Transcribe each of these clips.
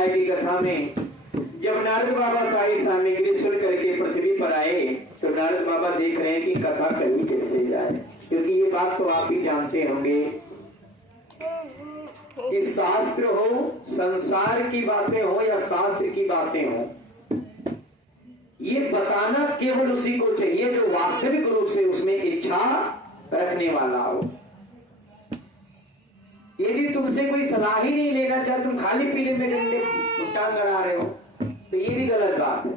है कि कथा में जब नारद बाबा सारी सामग्री सुन करके पृथ्वी पर आए तो नारद बाबा देख रहे हैं कि कथा कहीं कैसे जाए, क्योंकि ये बात तो आप ही जानते होंगे कि शास्त्र हो, संसार की बातें हो या शास्त्र की बातें हो, ये बताना केवल उसी को चाहिए जो वास्तविक रूप से उसमें इच्छा रखने वाला हो। यदि तुमसे कोई सलाह ही नहीं लेना चाहे, तुम खाली पीले में डंडे टांग लड़ा रहे हो, तो ये भी गलत बात है।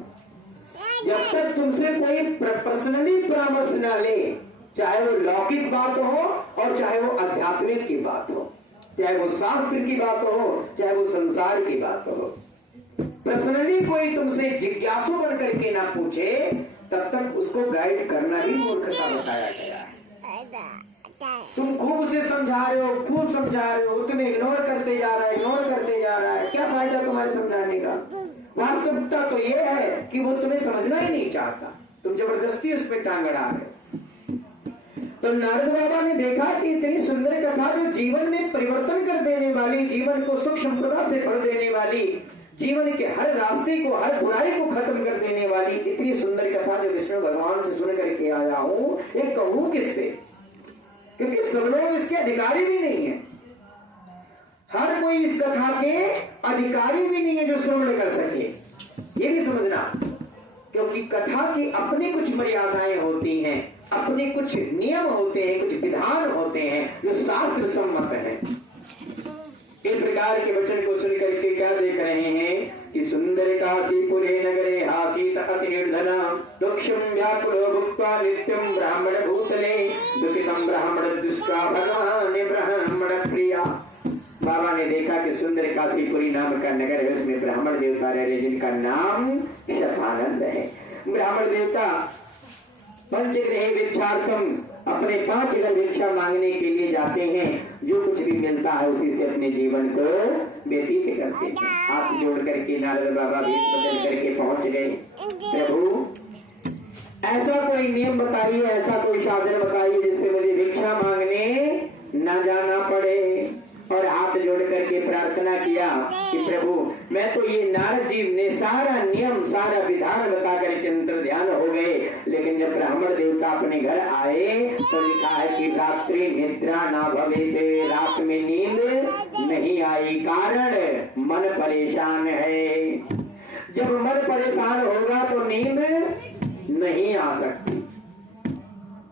जब तक तुमसे कोई पर्सनली परामर्श ना ले, चाहे वो लौकिक बात हो और चाहे वो आध्यात्मिक की बात हो, चाहे वो शास्त्र की बात हो, चाहे वो संसार की बात हो, पर्सनली कोई तुमसे जिज्ञासु बन करके ना पूछे, तब तक उसको गाइड करना ही मूर्खता बताया गया है। तुम खूब उसे समझा रहे हो, खूब समझा रहे हो, तुम्हें इग्नोर करते जा रहा है, इग्नोर करते जा रहा है, क्या फायदा तुम्हारे समझाने का? वास्तविकता तो ये है कि वो तुम्हें समझना ही नहीं चाहता, तुम जबरदस्ती उस पर टांग अड़ा रहे हो। तो नारद बाबा ने देखा कि इतनी सुंदर कथा जो जीवन में परिवर्तन कर देने वाली, जीवन को सुख संपदा से भर देने वाली, जीवन के हर रास्ते को, हर बुराई को खत्म कर देने वाली इतनी सुंदर कथा जो विष्णु भगवान से सुन करके आया हूं, एक कहूं किससे? क्योंकि सब लोग इसके अधिकारी भी नहीं है, हर कोई इस कथा के अधिकारी भी नहीं है जो श्रवण कर सके, ये भी समझना। क्योंकि कथा की अपनी कुछ मर्यादाएं होती हैं, अपने कुछ नियम होते हैं, कुछ विधान होते हैं जो शास्त्र सम्मत है। इस प्रकार के वचन को सुन करके क्या देख रहे हैं कि सुंदर काशीपुरे नगरे आसीत अति निर्धना दोक्षम व्याकुलो भुक्त्वा नित्यम ब्राह्मण भूतले दुखितम ब्राह्मण दुष्टा भगवान ब्राह्मण प्रिया। बाबा ने देखा कि सुंदर काशीपुरी नाम का नगर है, उसमें ब्राह्मण देवता रह रहे जिनका नाम शतानंद है। ब्राह्मण देवता पंचग्रह भिक्षार्थम अपने 5 घर भिक्षा मांगने के लिए जाते हैं, जो कुछ भी मिलता है उसी से अपने जीवन को व्यतीत करते हैं। हाथ जोड़ करके नारद बाबा भेष बदल करके पहुंच गए। प्रभु ऐसा कोई नियम बताइए, ऐसा कोई साधन बताइए जिससे मुझे भिक्षा मांगने न जाना पड़े। और हाथ जोड़ करके प्रार्थना किया कि प्रभु मैं तो ये नारद जी ने सारा नियम, सारा विधान बता करके अंतर ध्यान हो गए, लेकिन जब ब्राह्मण देवता अपने घर आए तो लिखा है कि रात्रि निद्रा ना भवेते, रात में नींद नहीं आई, कारण मन परेशान है। जब मन परेशान होगा तो नींद नहीं आ सकती।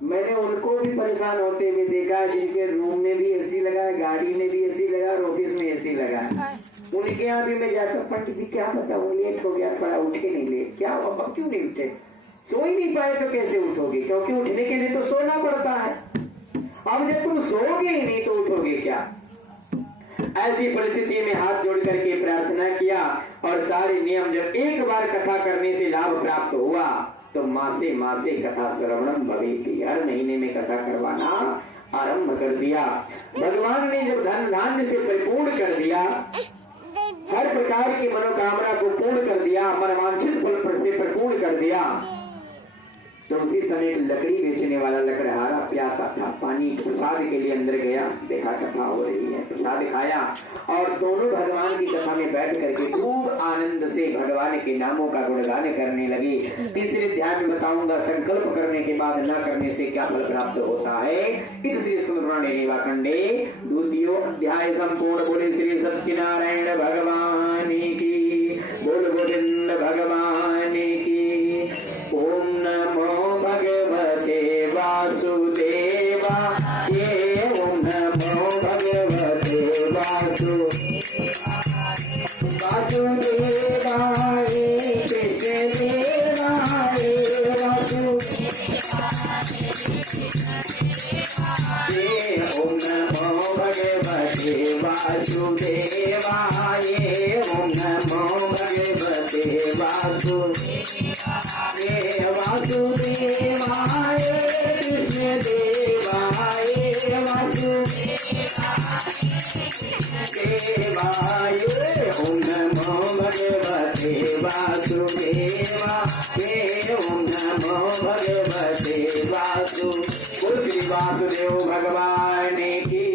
मैंने उनको भी परेशान होते हुए देखा है जिनके रूम में भी एसी लगा है, गाड़ी में भी एसी लगा और ऑफिस में एसी लगा है। उनके यहाँ भी मैं जाकर पंडित जी क्या बताऊँ, लेट हो गया थोड़ा, उठे नहीं, लेट क्या अब क्यों नहीं उठे? सो ही नहीं पाए तो कैसे उठोगे? क्योंकि उठने के लिए तो सोना पड़ता है। अब जब तुम सोओगे ही नहीं तो उठोगे क्या? ऐसी परिस्थिति में हाथ जोड़ करके प्रार्थना किया और सारे नियम, जब एक बार कथा करने से लाभ प्राप्त हुआ तो मासे मासे कथा श्रवणम भवेति, हर महीने में कथा करवाना आरंभ कर दिया। भगवान ने जब धन धान्य से परिपूर्ण कर दिया, हर प्रकार की मनोकामना को पूर्ण कर दिया, मनवांछित फल से परिपूर्ण कर दिया, तो उसी समय लकड़ी बेचने वाला लकड़हारा प्यासा था, पानी प्रसाद के लिए अंदर गया, देखा कथा हो रही है, प्रसाद खाया और दोनों भगवान की कथा में बैठ करके खूब आनंद से भगवान के नामों का गुणगान करने लगे। तीसरे अध्याय में बताऊंगा संकल्प करने के बाद न करने से क्या फल प्राप्त होता है। इसलिए खंडे द्वितीय अध्याय संपूर्ण। बोले श्री सत्यनारायण भगवान की, बोल गोविंद भगवान की। ओम नमो भगवते वासुदेवा ये, ओम नमो भगवते वासुदेवाय कृष्ण देवाय ओम नमो भगवते वासुदेवाय, ओम नमो भगवते वासुदेवाय कृष्ण देवाय वासुदेवाय, ओम नमो भगवते वासुदेवाय, ओम नमो भगवते वासुदेव भगवान की।